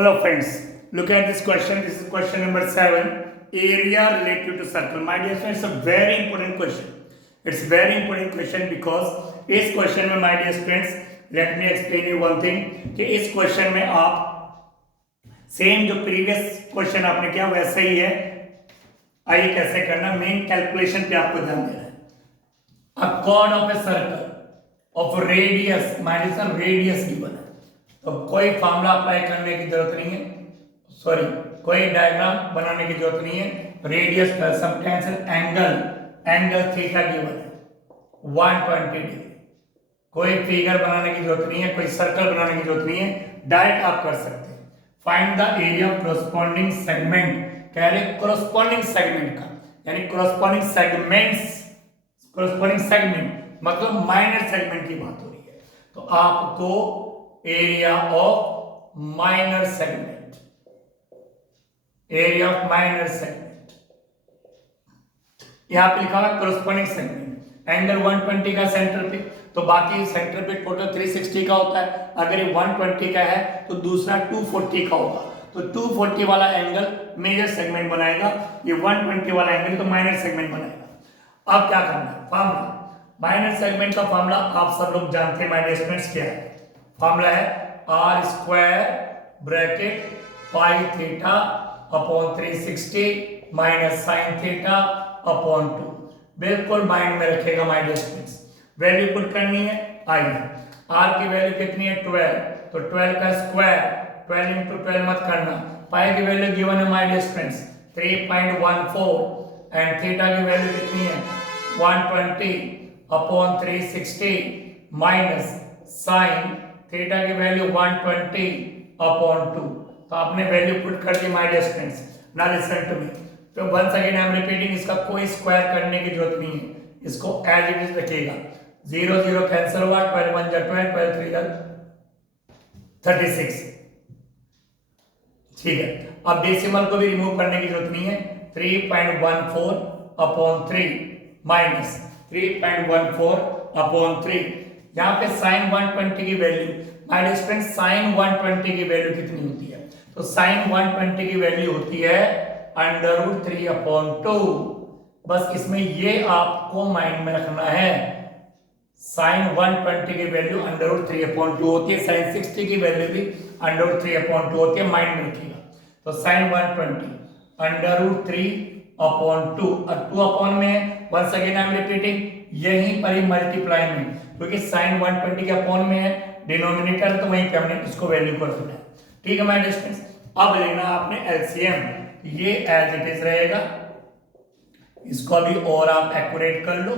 Hello friends, look at this question. This is question number 7. Area related to circle. My dear friends, it's a very important question. It's very important question because इस question में my dear friends, let me explain you one thing कि इस question में आप same जो previous question आपने किया वैसे ही है. आइए कैसे करना, मेन कैलकुलेशन पे आपको ध्यान देना है. A chord of a circle of radius, minus radius given है, तो कोई फार्मूला अप्लाई करने की जरूरत नहीं है, सॉरी कोई डायग्राम बनाने की जरूरत नहीं है. रेडियस का सम टेंशन एंगल थीटा गिवन है 120 डिग्री. कोई फिगर बनाने की जरूरत नहीं है, कोई सर्कल बनाने की जरूरत नहीं है, डायरेक्ट आप कर सकते हैं. Find the area of corresponding segment. कह रहे कोरस्पॉन्डिंग सेगमेंट का यानी कोरस्पॉन्डिंग सेगमेंट मतलब माइनर सेगमेंट की बात हो रही है. तो आपको एरिया ऑफ माइनर सेगमेंट यहां पे लिखा हुआ कोरस्पॉन्डिंग सेगमेंट एंगल 120 का सेंटर पे, तो बाकी सेंटर पे टोटल 360 का होता है. अगर ये 120 का है तो दूसरा 240 का होगा, तो 240 वाला एंगल मेजर सेगमेंट बनाएगा, ये 120 वाला एंगल तो माइनर सेगमेंट बनाएगा. अब क्या करना है, फार्मूला. माइनर सेगमेंट का फार्मूला आप सब लोग जानते हैं. माय स्टूडेंट्स क्या है फार्मूला है R square bracket pi theta upon 360 minus sine theta upon 2. बिल्कुल माइंड में रखेगा my dear students. Value put करनी है. आइए आर की वैल्यू कितनी है 12, तो 12 का स्क्वायर 12 इंटू 12 मत करना. पाई की वैल्यू गिवन है my dear students 3.14 and theta की वैल्यू कितनी है 120 अपॉन 360 माइनस साइन थीटा की वैल्यू 120 अपॉन 2. तो आपने वैल्यू पुट कर दी my dear students. Now listen to me. तो once again I am repeating, इसका कोई स्क्वायर करने की जरूरत नहीं है, इसको एज इट इज रखिएगा. 0 0 कैंसिल हुआ, 12 1 जा 12, 12 3 जा 36. ठीक है. अब डेसिमल को भी रिमूव करने की जरूरत नहीं है. 3.14 अपॉन 3 माइनस 3.14 अपॉन 3. यहाँ पे साइन 120 की value my dear friends, sine 120 की वैल्यू कितनी होती है, तो साइन 120 की वैल्यू होती है √3 अपॉन 2. बस इसमें ये आपको माइंड में रखना है. साइन 120 की वैल्यू √3 अपॉन 2 होती है, साइन 60 की वैल्यू भी √3 अपॉन 2 होती है. माइंड में रखिएगा. तो साइन 120 √3 अपॉन 2, अब 2 अपॉन में once again I am repeating, यहीं पर ही मल्टीप्लाई में, क्योंकि साइन 120 के अपॉन में है, डिनोमिनेटर तो वहीं पे हमने इसको वैल्यू कर दिया. ठीक है माय डियर स्टूडेंट्स. अब लेना आपने एलसीएम. ये एज इट इज रहेगा, इसको अभी और आप एक्यूरेट कर लो.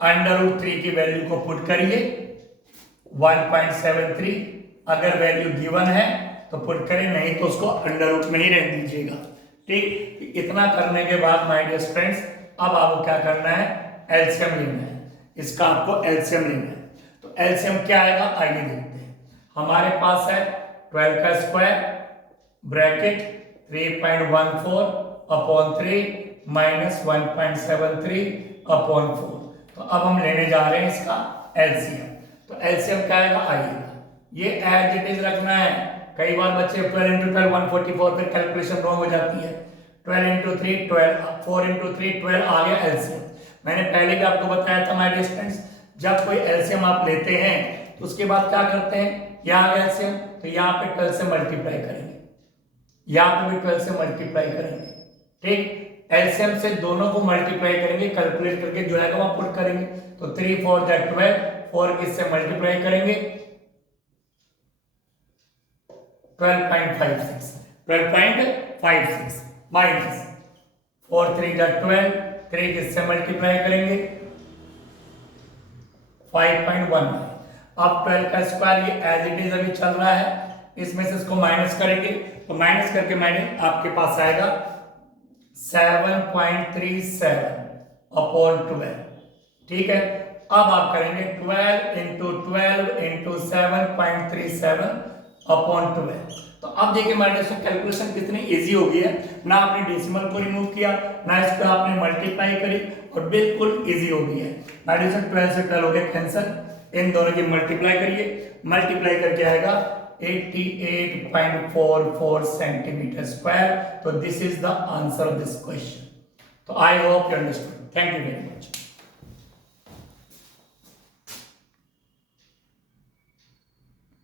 √3 की वैल्यू को पुट करिए 1.73. अगर वैल्यू गिवन है तो पुट करें, नहीं तो उसको अंडर में ही रहने दीजिएगा. ठीक. इतना करने के बाद माय डियर फ्रेंड्स, अब आपको क्या करना है, एलसीएम लेना है. इसका आपको एलसीएम लेना है. तो एलसीएम क्या आएगा आइए देखते हैं. हमारे पास है 12 का square bracket 3.14 upon 3 minus 1.73 upon 4. तो अब हम लेने जा रहे हैं इसका एलसीएम. तो एलसीएम क्या आएगा आइएगा, ये एज इट इज रखना है. कई बार बच्चे 12 इंटू 12 144 फिर कैलकुलेशन रॉन्ग हो जाती है. 12 इंटू 3 12, 4 इंटू 3 12 आ गया एलसीएम. मैंने पहले भी आपको बताया था माय डियर स्टूडेंट्स, जब कोई एलसीएम आप लेते हैं तो उसके बाद क्या करते हैं, यहाँ आ गया एलसीएम तो यहाँ पे 12 से मल्टीप्लाई करेंगे, यहाँ पे भी 12 से मल्टीप्लाई करेंगे. ठीक. एलसीएम से दोनों को मल्टीप्लाई करेंगे, कैलकुलेट करके जो आएगा वहां पुट करेंगे. तो 3 4 12, 4 किससे मल्टीप्लाई करेंगे 12.56 माइनस 4 3 12, 3 किससे मल्टीप्लाई करेंगे 5.1. अब 12 का स्क्वायर ये एज इट इज अभी चल रहा है, इसमें से इसको माइनस करेंगे, तो माइनस करके माइनस आपके पास आएगा 7.37 अपॉन 12. ठीक है. अब आप करेंगे 12 इंटू 12 इंटू 7.37 अपॉन 12. तो अब देखिए हमारे कैलकुलेशन कितनी इजी हो गई है. ना आपने डेसिमल को रिमूव किया, ना इस पे आपने मल्टीप्लाई करी, और बिल्कुल इजी हो गई है. 12 से 12 हो गया कैंसिल, इन दोनों की मल्टीप्लाई करिए, मल्टीप्लाई करके आएगा 88.44 सेंटीमीटर स्क्वायर। तो this is the answer of this question. तो I hope you understood. Thank you very much.